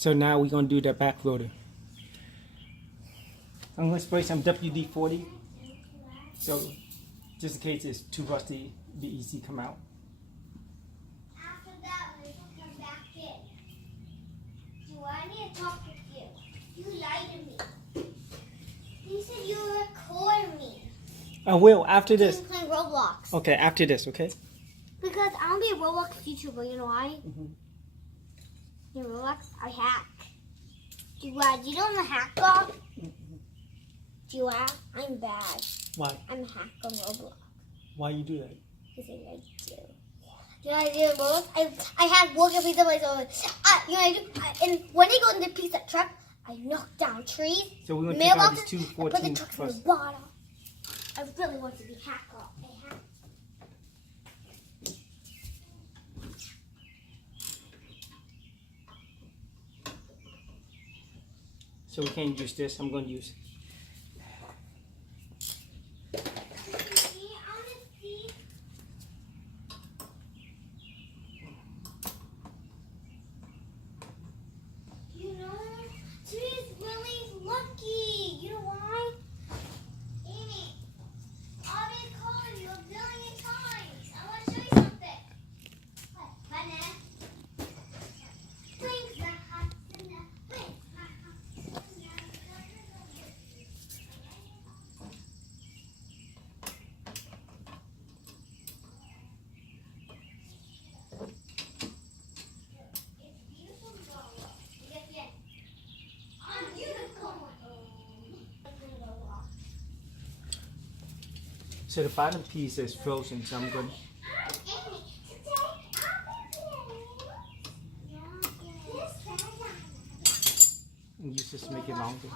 So now we're going to do the back rotor. I'm going to spray some WD-40. So just in case it's too rusty, it'll be easy to come out. After that, we will come back in. Do I need to talk with you? You lied to me. You said you would record me. I will after this. I'm playing Roblox. Okay, after this, okay? Because I want to be a Roblox YouTuber, you know why? In Roblox, I hack. Do you know I'm a hacker? Do you hack? I'm bad. Why? I'm a hacker on Roblox. Why you do that? Because I do. You know what I do in Roblox? I hack worker pizza place over. You know what I do? And when they go in the pizza truck, I knock down trees. So we're going to take out these two I 14 put the trucks in the bottom. I really want to be a hacker. So we can't use this. I'm going to use So the bottom piece is frozen, so I'm going to... use this to make it longer.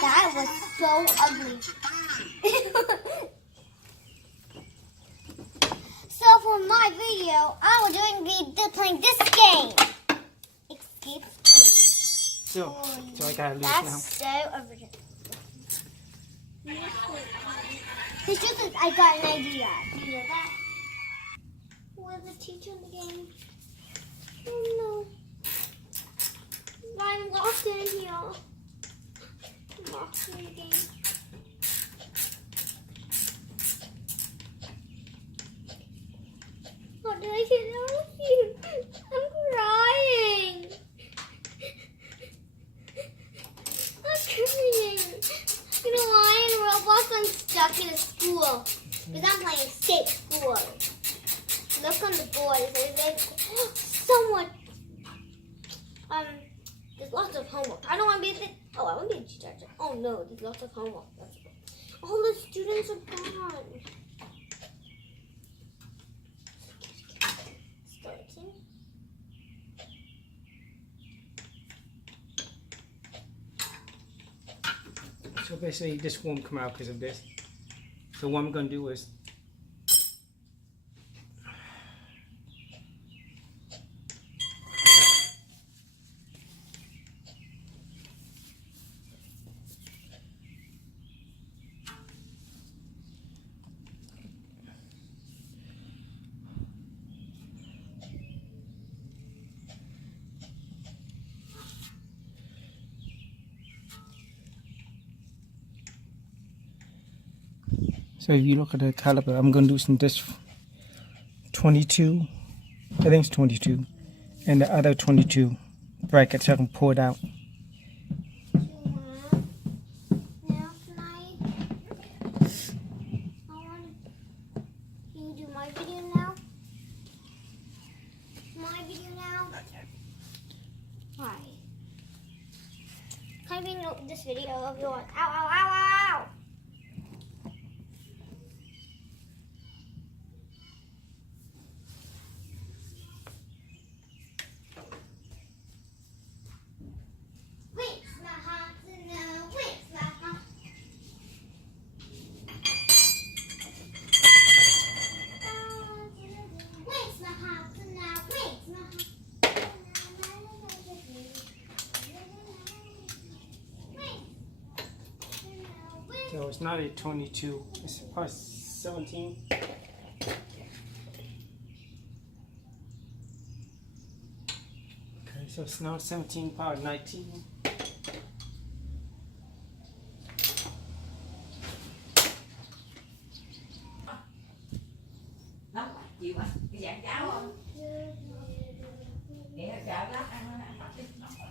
That was so ugly. So for my video, I will be playing this game. Escape Story. So I got to leave That's now. so original. It's just that I got an idea. Do you know that? Was the teacher in the game? Oh no. I'm lost in here. I'm lost in the game. How do I get out of here? I'm crying. I'm crying. You know why in Roblox I'm stuck in a school? Because I'm playing Escape School. Look on the board. There's so much. There's lots of homework. I don't want to be I want to be a teacher. Oh no, there's lots of homework. All the students are gone. Starting. So basically this won't come out because of this. So what I'm going to do is so if you look at the caliper, I'm going to loosen this 22, I think it's 22, and the other 22 bracket so I can pull it out. Can you do my video now? My video now? Not yet. Why? Can I be this video of yours? Ow, ow, ow, ow! Wait, it's not hot. So it's not a 22, it's part 17. Okay, so it's now 17 part 19. Nóng quá, chịu quá, cái dạng cháo không? Để cháo lát ăn nó nóng đi, nóng quá.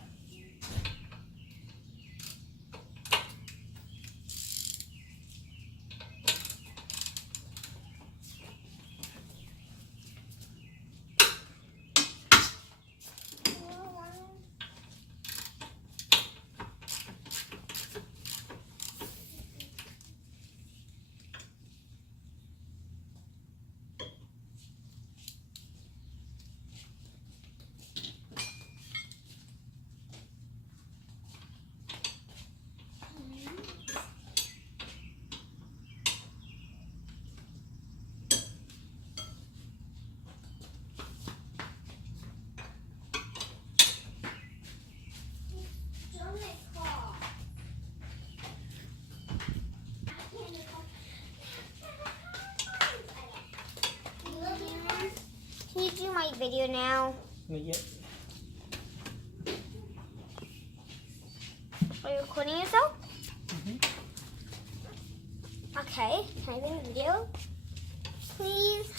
Can you do my video now? Not yet. Are you recording yourself? Mhm. Okay, can I be in the video? Please?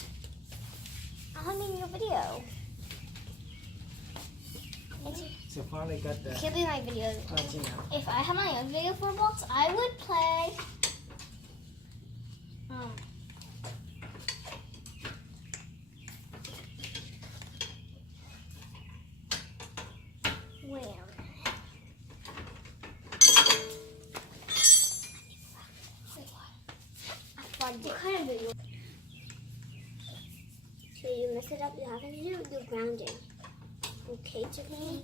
I'm in your video. So finally got the Can be my video. 19 out. If I had my own video for Roblox, I would play. Where? What kind of video? So you mess it up, you have to do the grounding. Okay, Tiffany?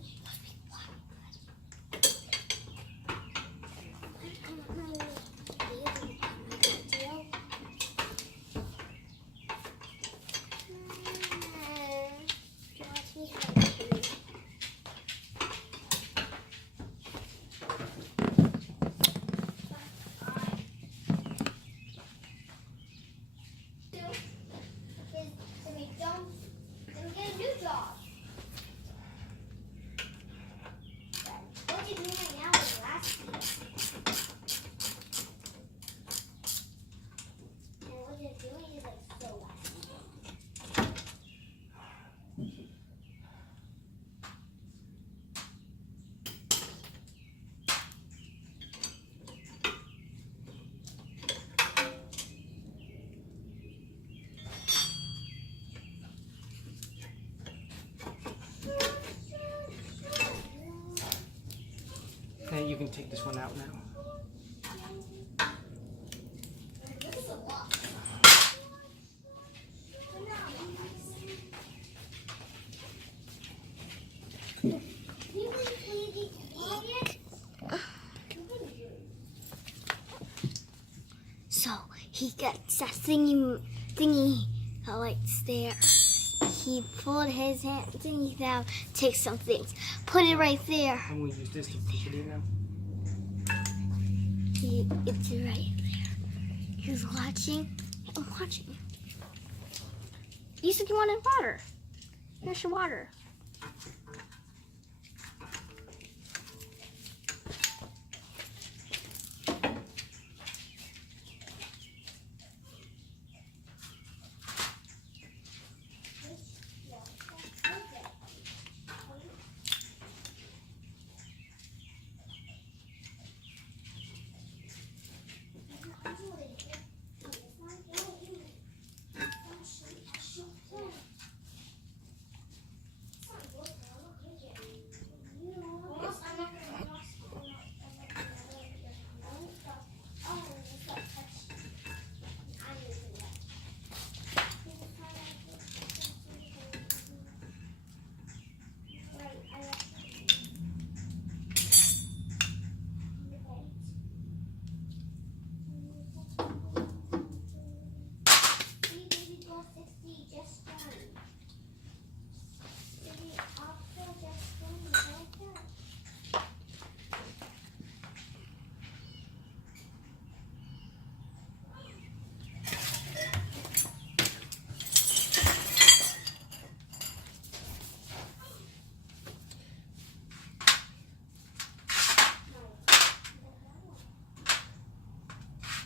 Okay, you can take this one out now. So he gets that thingy that lights there. He pulled his hand thingy down, take some things, put it right there. I'm going to use this to push it in now. It's right there. He's watching. I'm watching. You said you wanted water. Here's your water.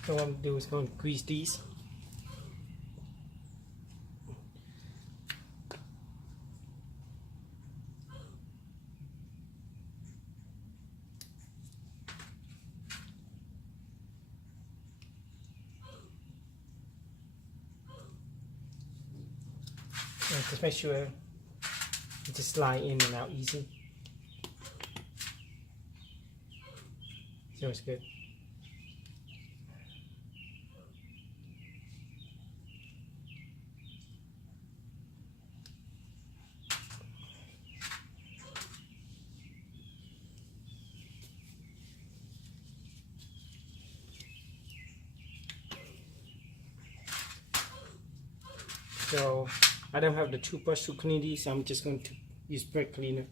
So what I'm gonna do is going to grease these. And just make sure it just slide in and out easy. So it's good. So I don't have the toothbrush to clean these, so I'm just going to use brake cleaner.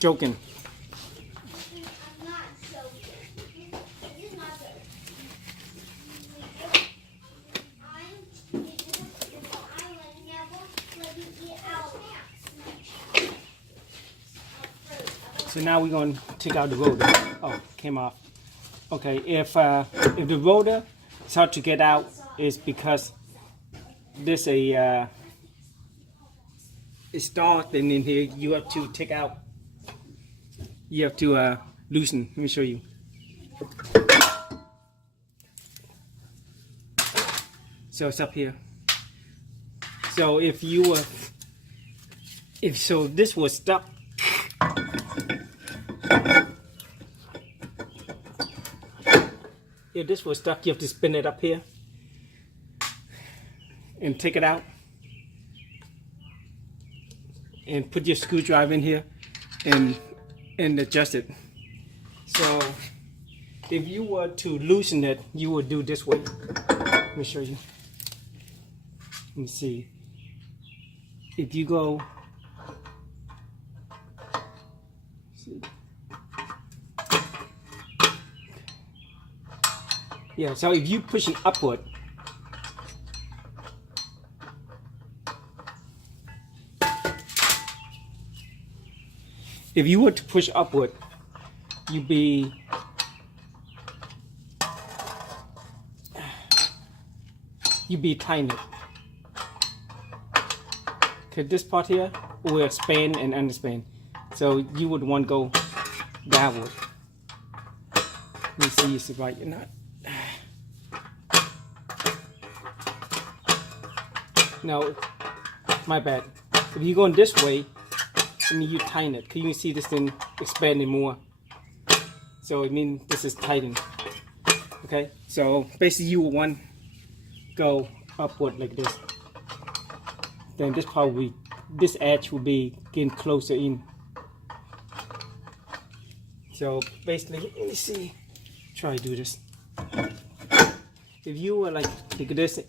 Joking. I'm not joking. This is not joking. I will never let you get out. So now we're going to take out the rotor. Oh, came off. Okay, if the rotor is hard to get out, it's because there's a star thing in here. You have to take out. You have to loosen. Let me show you. So it's up here. So if you were, if this was stuck. If this was stuck, you have to spin it up here and take it out and put your screwdriver in here and adjust it. So if you were to loosen it, you would do this way. Let me show you. Let me see. If you go, see. Yeah, so if you push it upward, if you were to push upward, you'd be tiny. Okay, this part here will expand and underspin. So you would want to go downward. Let me see if it's right or not. No, my bad. If you're going this way, I mean you tighten it. Can you see this thing expanding more? So I mean this is tightened. Okay, so basically you will want to go upward like this. Then this edge will be getting closer in. So basically, let me see. Try to do this. If you were like this.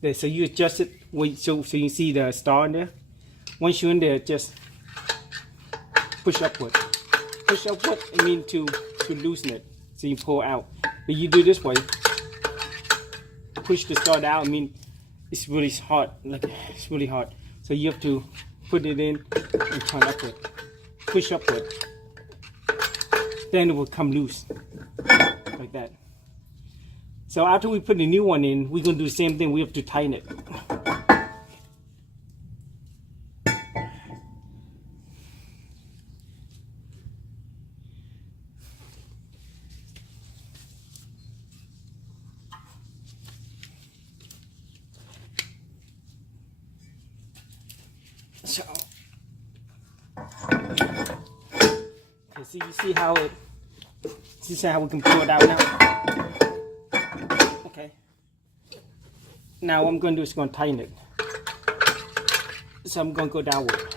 There, so you adjust it so you see the star in there. Once you're in there, just push upward. Push upward, I mean to loosen it, so you pull out. But you do this way, push the star out. I mean it's really hard, like it's really hard. So you have to put it in and turn upward, push upward. Then it will come loose, like that. So after we put the new one in, we're going to do the same thing. We have to tighten it. So, okay, so you see how we can pull it out now? Okay. Now what I'm going to do is going to tighten it. So I'm gonna go downward.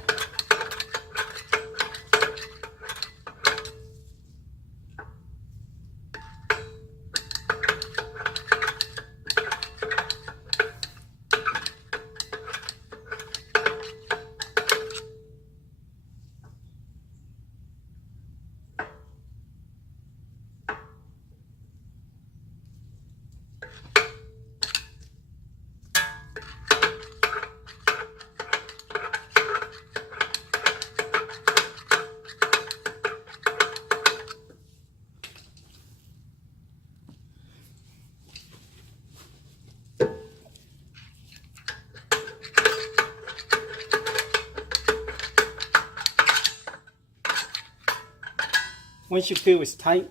Once you feel it's tight,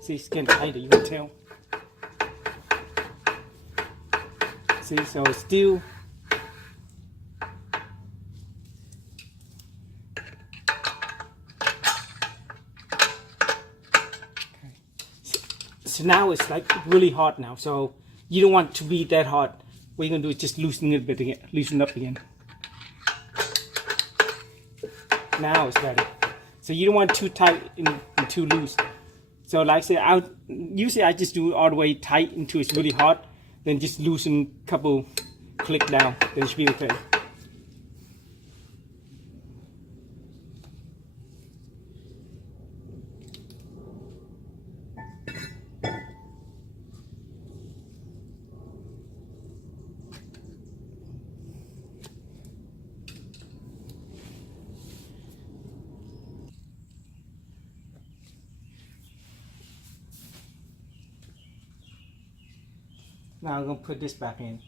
see it's getting tighter, you can tell. See, so it's still so now it's like really hot now, so you don't want it to be that hot. What you're gonna do is just loosen it a bit again, loosen up again. Now it's ready. So you don't want it too tight and too loose. So like I said, usually I just do it all the way tight until it's really hot, then just loosen a couple click down, then it should be okay. Now I'm going to put this back in.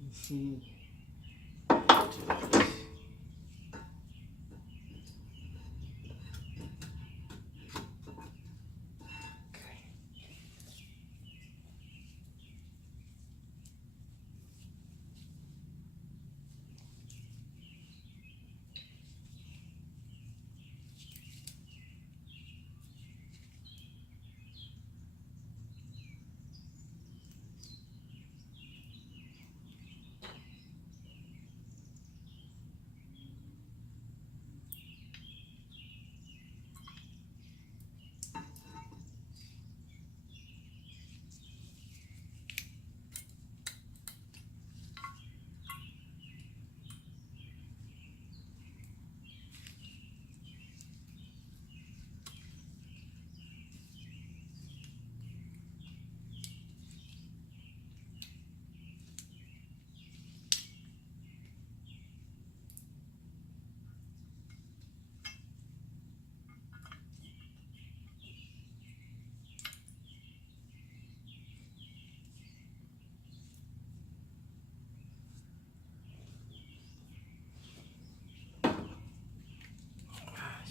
You see.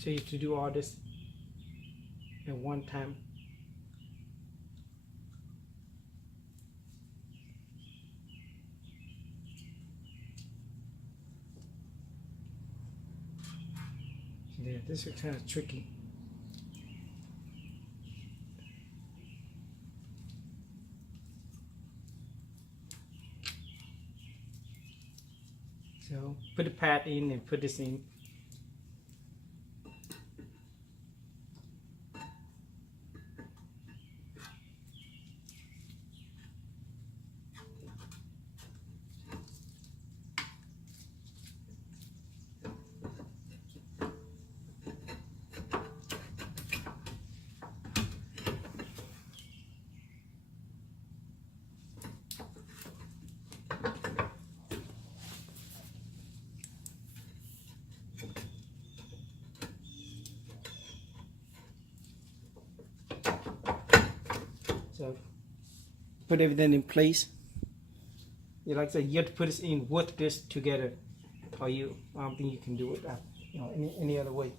So you have to do all this at one time. Yeah, this is kind of tricky. So put the pad in and put this in. So put everything in place. You like I said, you have to put this in with this together, or I don't think you can do it any other way.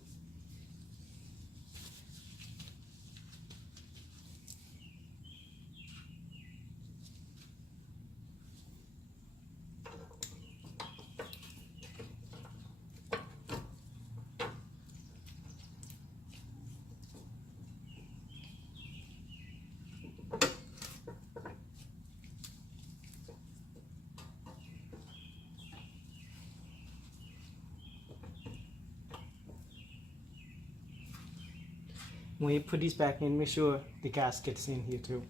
when you put these back in, make sure the gas gets in here too.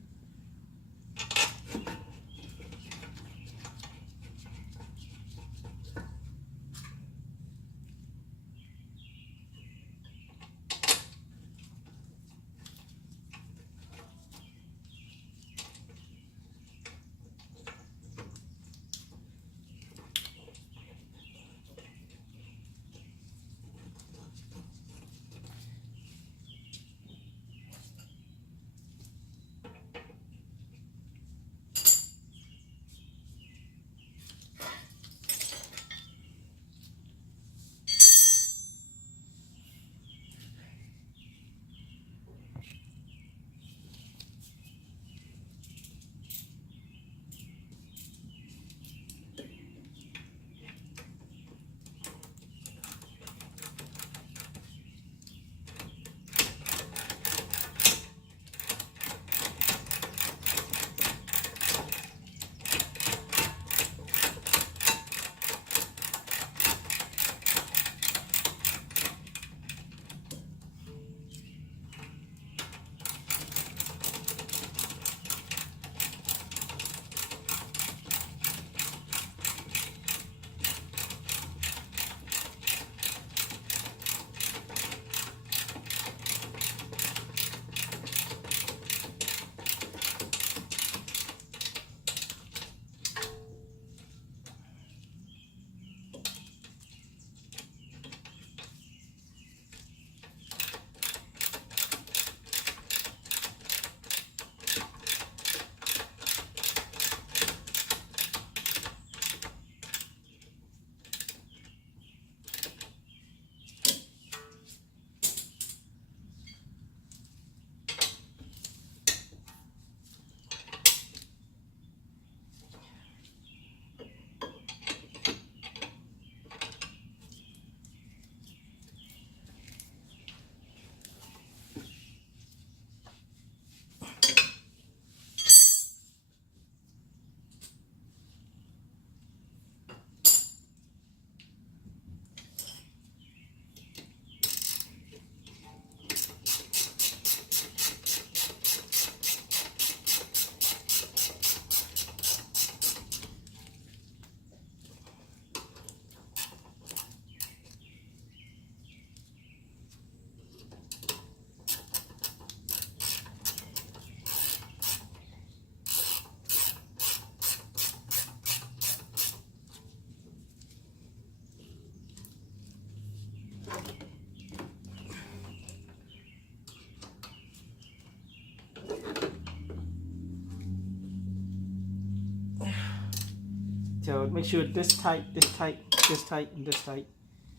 So make sure this tight, this tight, this tight, and this tight.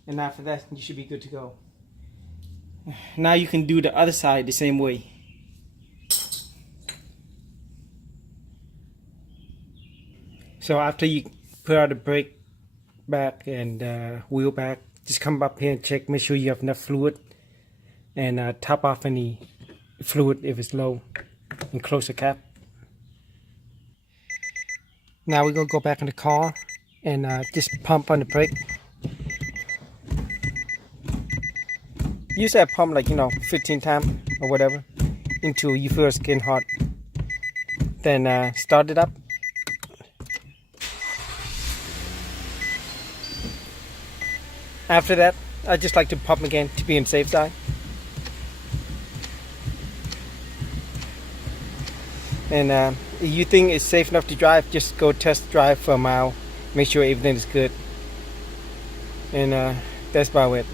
And after that, you should be good to go. Now you can do the other side the same way. So after you put out the brake back and wheel back, just come up here and check, make sure you have enough fluid. And top off any fluid if it's low and close the cap. Now we're going to go back in the car and just pump on the brake. Use that pump like, 15 times or whatever until you feel it's getting hot. Then start it up. After that, I just like to pump again to be on the safe side. And if you think it's safe enough to drive, just go test drive for a mile. Make sure everything is good. And that's about it.